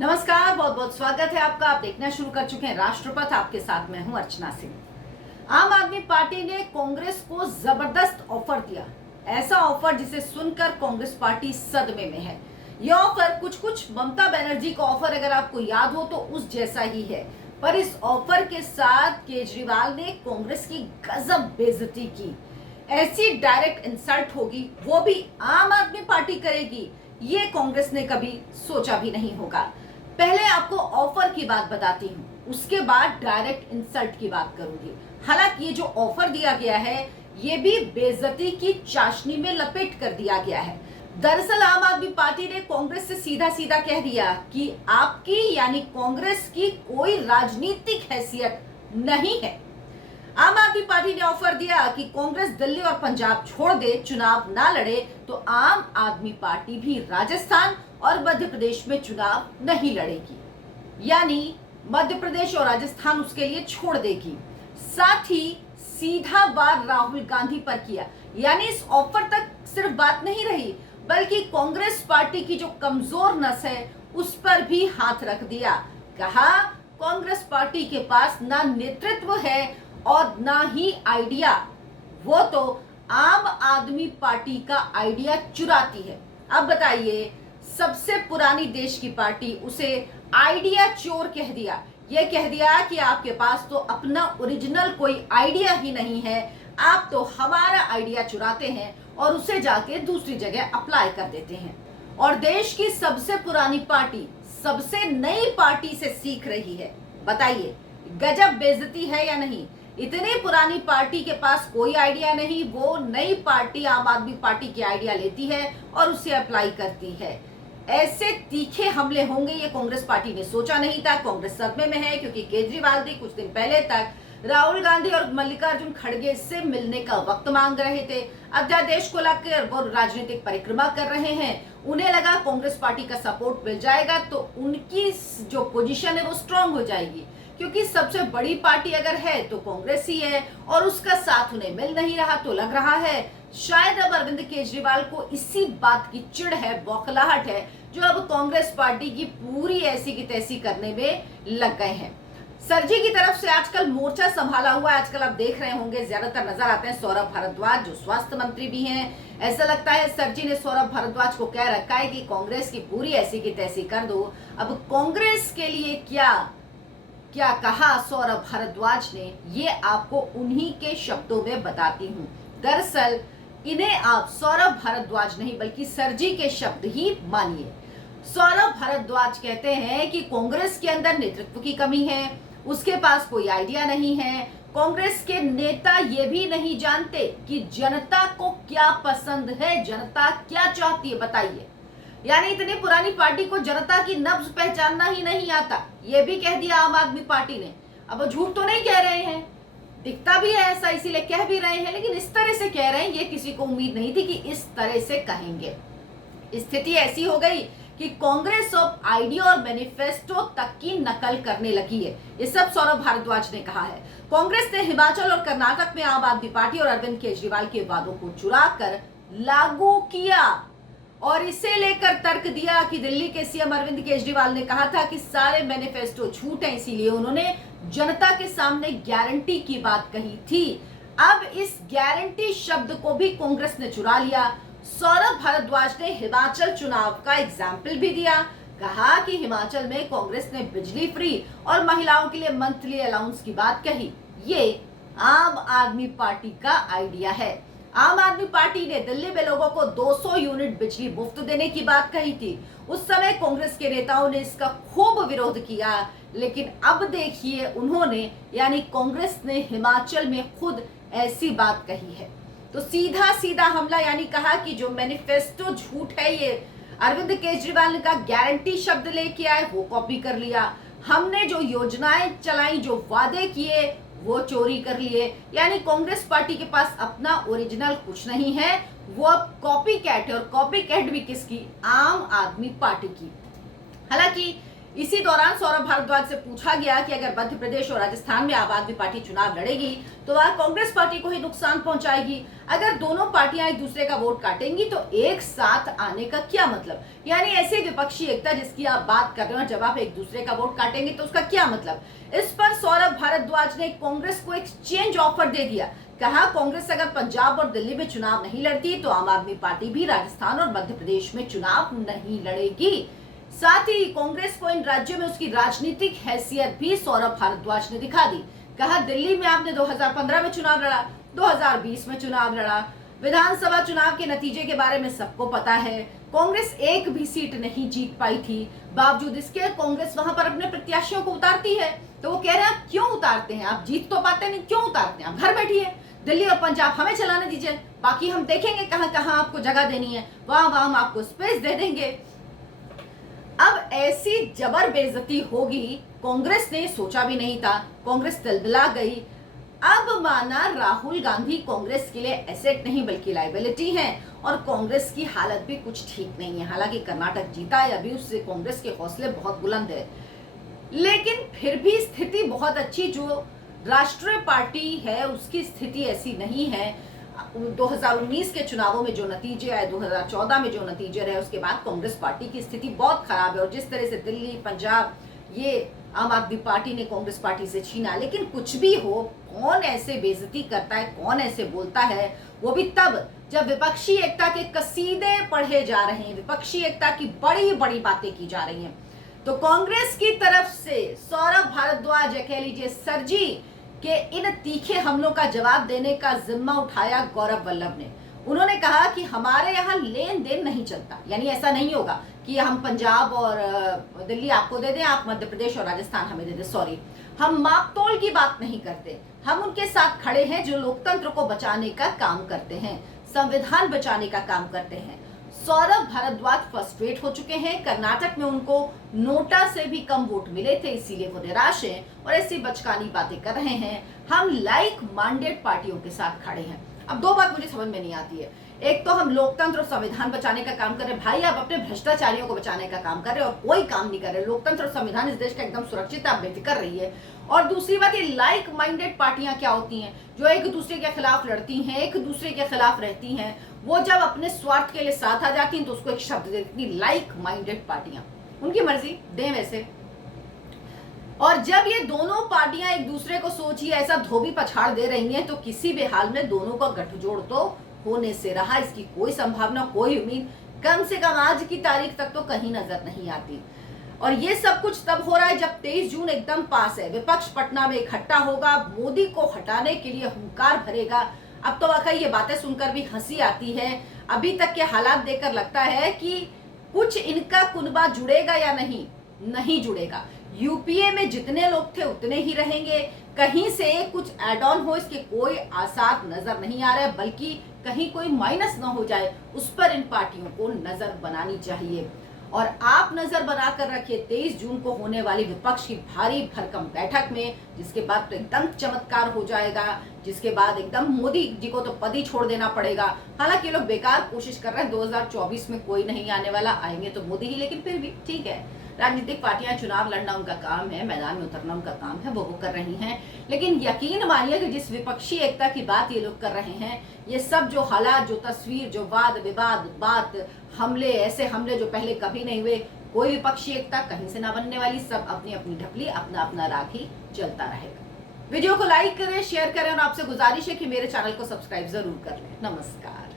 नमस्कार, बहुत बहुत स्वागत है आपका। आप देखना शुरू कर चुके हैं राष्ट्रपथ। आपके साथ मैं हूं अर्चना सिंह। आम आदमी पार्टी ने कांग्रेस को जबरदस्त ऑफर दिया, ऐसा ऑफर जिसे सुनकर कांग्रेस पार्टी सदमे में है। यह ऑफर कुछ ममता बनर्जी का ऑफर अगर आपको याद हो तो उस जैसा ही है, पर इस ऑफर के साथ केजरीवाल ने कांग्रेस की गजब बेइज्जती की। ऐसी डायरेक्ट इंसल्ट होगी, वो भी आम आदमी पार्टी करेगी, ये कांग्रेस ने कभी सोचा भी नहीं होगा। पहले आपको ऑफर की बात बताती हूँ, उसके बाद डायरेक्ट इंसल्ट की बात करूंगी। हालांकि ये जो ऑफर दिया गया है ये भी बेइज्जती की चाशनी में लपेट कर दिया गया है। दरअसल आम आदमी पार्टी ने कांग्रेस से सीधा सीधा कह दिया कि आपकी यानी कांग्रेस की कोई राजनीतिक हैसियत नहीं है। आम आदमी पार्टी ने ऑफर दिया कि कांग्रेस दिल्ली और पंजाब छोड़ दे, चुनाव ना लड़े तो आम आदमी पार्टी भी राजस्थान और मध्य प्रदेश में चुनाव नहीं लड़ेगी, यानी मध्य प्रदेश और राजस्थान उसके लिए छोड़ देगी। साथ ही सीधा वार राहुल गांधी पर किया, यानी इस ऑफर तक सिर्फ बात नहीं रही बल्कि कांग्रेस पार्टी की जो कमजोर नस है उस पर भी हाथ रख दिया। कहा कांग्रेस पार्टी के पास ना नेतृत्व है और ना ही आइडिया, वो तो आम आदमी पार्टी का आइडिया चुराती है। अब बताइए, सबसे पुरानी देश की पार्टी उसे आइडिया चोर कह दिया। ये कह दिया कि आपके पास तो अपना ओरिजिनल कोई आइडिया ही नहीं है, आप तो हमारा आइडिया चुराते हैं और उसे जाके दूसरी जगह अप्लाई कर देते हैं। और देश की सबसे पुरानी पार्टी सबसे नई पार्टी से सीख रही है। बताइए, गजब बेइज्जती है या नहीं? इतनी पुरानी पार्टी के पास कोई आइडिया नहीं, वो नई पार्टी आम आदमी पार्टी की आइडिया लेती है और उसे अप्लाई करती है। ऐसे तीखे हमले होंगे ये कांग्रेस पार्टी ने सोचा नहीं था। कांग्रेस सदमे में है क्योंकि केजरीवाल भी कुछ दिन पहले तक राहुल गांधी और मल्लिकार्जुन खड़गे से मिलने का वक्त मांग रहे थे। अध्यादेश को लेकर वो राजनीतिक परिक्रमा कर रहे हैं। उन्हें लगा कांग्रेस पार्टी का सपोर्ट मिल जाएगा तो उनकी जो पोजीशन है वो स्ट्रांग हो जाएगी, क्योंकि सबसे बड़ी पार्टी अगर है तो कांग्रेस ही है और उसका साथ उन्हें मिल नहीं रहा तो लग रहा है शायद अब अरविंद केजरीवाल को इसी बात की चिढ़ है, बौखलाहट है, जो अब कांग्रेस पार्टी की पूरी ऐसी की तैसी करने में लग गए हैं। सरजी की तरफ से आजकल मोर्चा संभाला हुआ है। आजकल आप देख रहे होंगे ज्यादातर नजर आते हैं सौरभ भारद्वाज, जो स्वास्थ्य मंत्री भी हैं। ऐसा लगता है सरजी ने सौरभ भारद्वाज को कह रखा है कि कांग्रेस की पूरी ऐसी की तैसी कर दो। अब कांग्रेस के लिए क्या कहा सौरभ भारद्वाज ने, ये आपको उन्हीं के शब्दों में बताती हूँ। दरअसल इन्हें आप सौरभ भारद्वाज नहीं बल्कि सरजी के शब्द ही मानिए। सौरभ भारद्वाज कहते हैं कि कांग्रेस के अंदर नेतृत्व की कमी है, उसके पास कोई आइडिया नहीं है। कांग्रेस के नेता ये भी नहीं जानते कि जनता को क्या पसंद है, जनता क्या चाहती है। बताइए, यानी इतनी पुरानी पार्टी को जनता की नब्ज पहचानना ही नहीं आता, ये भी कह दिया आम आदमी पार्टी ने। अब वो झूठ तो नहीं कह रहे हैं, दिखता भी है ऐसा, इसीलिए कह भी रहे हैं, लेकिन इस तरह से कह रहे हैं ये किसी को उम्मीद नहीं थी कि इस तरह से कहेंगे। स्थिति ऐसी हो गई कि कांग्रेस अब आइडिया और मैनिफेस्टो तक की नकल करने लगी है। ये सब सौरभ भारद्वाज ने कहा है। कांग्रेस ने हिमाचल और कर्नाटक में आम आदमी पार्टी और अरविंद केजरीवाल के वादों को चुरा कर लागू किया और इसे लेकर तर्क दिया कि दिल्ली के सीएम अरविंद केजरीवाल ने कहा था कि सारे मैनिफेस्टो झूठ हैं, इसीलिए उन्होंने जनता के सामने गारंटी की बात कही थी। अब इस गारंटी शब्द को भी कांग्रेस ने चुरा लिया। सौरभ भारद्वाज ने हिमाचल चुनाव का एग्जाम्पल भी दिया। कहा कि हिमाचल में कांग्रेस ने बिजली फ्री और महिलाओं के लिए मंथली अलाउंस की बात कही। ये आम आदमी पार्टी का आइडिया है। आम आदमी पार्टी ने दिल्ली में लोगों को 200 यूनिट बिजली मुफ्त देने की बात कही थी। उस समय कांग्रेस के नेताओं ने इसका खूब विरोध किया, लेकिन अब देखिए उन्होंने यानी कांग्रेस ने हिमाचल में खुद ऐसी बात कही है। तो सीधा सीधा हमला, यानी कहा कि जो मैनिफेस्टो झूठ है, ये अरविंद केजरीवाल का गारंटी शब्द लेके आए वो कॉपी कर लिया। हमने जो योजनाएं चलाई, जो वादे किए वो चोरी कर लिए। यानी कांग्रेस पार्टी के पास अपना ओरिजिनल कुछ नहीं है, वो अब कॉपी कैट है। और कॉपी कैट भी किसकी? आम आदमी पार्टी की। हालांकि इसी दौरान सौरभ भारद्वाज से पूछा गया कि अगर मध्य प्रदेश और राजस्थान में आम आदमी पार्टी चुनाव लड़ेगी तो वह कांग्रेस पार्टी को ही नुकसान पहुंचाएगी। अगर दोनों पार्टियां एक दूसरे का वोट काटेंगी तो एक साथ आने का क्या मतलब, यानी ऐसे विपक्षी एकता जिसकी आप बात कर रहे हो, जब आप एक दूसरे का वोट काटेंगे तो उसका क्या मतलब। इस पर सौरभ भारद्वाज ने कांग्रेस को एक चेंज ऑफर दे दिया। कहा कांग्रेस अगर पंजाब और दिल्ली में चुनाव नहीं लड़ती तो आम आदमी पार्टी भी राजस्थान और मध्य प्रदेश में चुनाव नहीं लड़ेगी। साथ ही कांग्रेस को इन राज्यों में उसकी राजनीतिक हैसियत भी सौरभ भारद्वाज ने दिखा दी। कहा दिल्ली में आपने 2015 में चुनाव लड़ा, 2020 में चुनाव लड़ा, विधानसभा चुनाव के नतीजे के बारे में सबको पता है। कांग्रेस एक भी सीट नहीं जीत पाई थी, बावजूद इसके कांग्रेस वहां पर अपने प्रत्याशियों को उतारती है। तो वो कह रहे हैं आप क्यों उतारते हैं, आप जीत तो पाते नहीं, क्यों उतारते हैं, आप घर बैठिए, दिल्ली और पंजाब हमें चलाने दीजिए, बाकी हम देखेंगे कहां कहां आपको जगह देनी है, वहां वहां हम आपको स्पेस दे देंगे। अब ऐसी जबर बेइज्जती होगी, कांग्रेस ने सोचा भी नहीं था, कांग्रेस दलदला गई। अब माना राहुल गांधी कांग्रेस के लिए एसेट नहीं बल्कि लायबिलिटी है और कांग्रेस की हालत भी कुछ ठीक नहीं है। हालांकि कर्नाटक जीता है, अभी उससे कांग्रेस के हौसले बहुत बुलंद है, लेकिन फिर भी स्थिति बहुत अच्छी, जो राष्ट्रीय पार्टी है उसकी स्थिति ऐसी नहीं है। 2019 के चुनावों में जो नतीजे आए, 2014 में जो नतीजे रहे, उसके बाद कांग्रेस पार्टी की स्थिति बहुत खराब है। और जिस तरह से दिल्ली, पंजाब, ये आम आदमी पार्टी ने कांग्रेस पार्टी से छीना। लेकिन कुछ भी हो, कौन ऐसे बेइज्जती करता है, कौन ऐसे बोलता है, वो भी तब जब विपक्षी एकता के कसीदे पढ़े जा रहे हैं, विपक्षी एकता की बड़ी बड़ी बातें की जा रही हैं। तो कांग्रेस की तरफ से सौरभ भारद्वाज, कह लीजिए सर जी, कि इन तीखे हमलों का जवाब देने का जिम्मा उठाया गौरव वल्लभ ने। उन्होंने कहा कि हमारे यहाँ लेन देन नहीं चलता, यानी ऐसा नहीं होगा कि हम पंजाब और दिल्ली आपको दे दें, आप मध्य प्रदेश और राजस्थान हमें दे दें। सॉरी, हम मापतोल की बात नहीं करते, हम उनके साथ खड़े हैं जो लोकतंत्र को बचाने का काम करते हैं, संविधान बचाने का काम करते हैं। सौरभ भारद्वाज फ्रस्ट्रेट हो चुके हैं। कर्नाटक में उनको नोटा से भी कम वोट मिले थे, इसीलिए वो निराश हैं और ऐसी बचकानी बातें कर रहे हैं। हम लाइक माइंडेड पार्टियों के साथ खड़े हैं। अब दो बात मुझे समझ में नहीं आती है, एक तो हम लोकतंत्र और संविधान बचाने का काम कर रहे हैं, भाई आप अपने भ्रष्टाचारियों को बचाने का काम कर रहे हो और कोई काम नहीं कर रहे। लोकतंत्र और संविधान इस देश का एकदम सुरक्षित है, आप बेफिक्र रहिए। और दूसरी बात, ये लाइक माइंडेड पार्टियां क्या होती हैं, जो एक दूसरे के खिलाफ लड़ती हैं, एक दूसरे के खिलाफ रहती हैं, वो जब अपने स्वार्थ के लिए साथ आ जाती हैं तो उसको एक शब्द देती हैं, लाइक माइंडेड पार्टियां। उनकी मर्जी, दें वैसे। और जब ये दोनों पार्टियां एक दूसरे को सोचिए ऐसा धोबी पछाड़ दे रही हैं, तो किसी भी हाल में दोनों का गठजोड़ तो होने से रहा, इसकी कोई संभावना, कोई उम्मीद कम से कम आज की तारीख तक तो कहीं नजर नहीं आती। और ये सब कुछ तब हो रहा है जब 23 जून एकदम पास है, विपक्ष पटना में इकट्ठा होगा, मोदी को हटाने के लिए हुंकार भरेगा। अब तो वाकई ये बातें सुनकर भी हंसी आती है। अभी तक के हालात देखकर लगता है कि कुछ इनका कुनबा जुड़ेगा या नहीं जुड़ेगा। यूपीए में जितने लोग थे उतने ही रहेंगे, कहीं से कुछ एड ऑन हो इसके कोई आसार नजर नहीं आ रहा है, बल्कि कहीं कोई माइनस ना हो जाए उस पर इन पार्टियों को नजर बनानी चाहिए। और आप नजर बनाकर रखिए 23 जून को होने वाली विपक्ष की भारी भरकम बैठक में, जिसके बाद तो एकदम चमत्कार हो जाएगा, जिसके बाद एकदम मोदी जी को तो पद ही छोड़ देना पड़ेगा। हालांकि ये लोग बेकार कोशिश कर रहे हैं, 2024 में कोई नहीं आने वाला, आएंगे तो मोदी ही, लेकिन फिर भी ठीक है, राजनीतिक पार्टियां चुनाव लड़ना उनका काम है, मैदान में उतरना उनका काम है, वो कर रही हैं। लेकिन यकीन मानिए कि जिस विपक्षी एकता की बात ये लोग कर रहे हैं, ये सब जो हालात, जो तस्वीर, जो वाद विवाद, बात, हमले, ऐसे हमले जो पहले कभी नहीं हुए, कोई विपक्षी एकता कहीं से ना बनने वाली, सब अपनी अपनी ढपली, अपना अपना राखी चलता रहेगा। वीडियो को लाइक करें, शेयर करें और आपसे गुजारिश है कि मेरे चैनल को सब्सक्राइब जरूर कर लें। नमस्कार।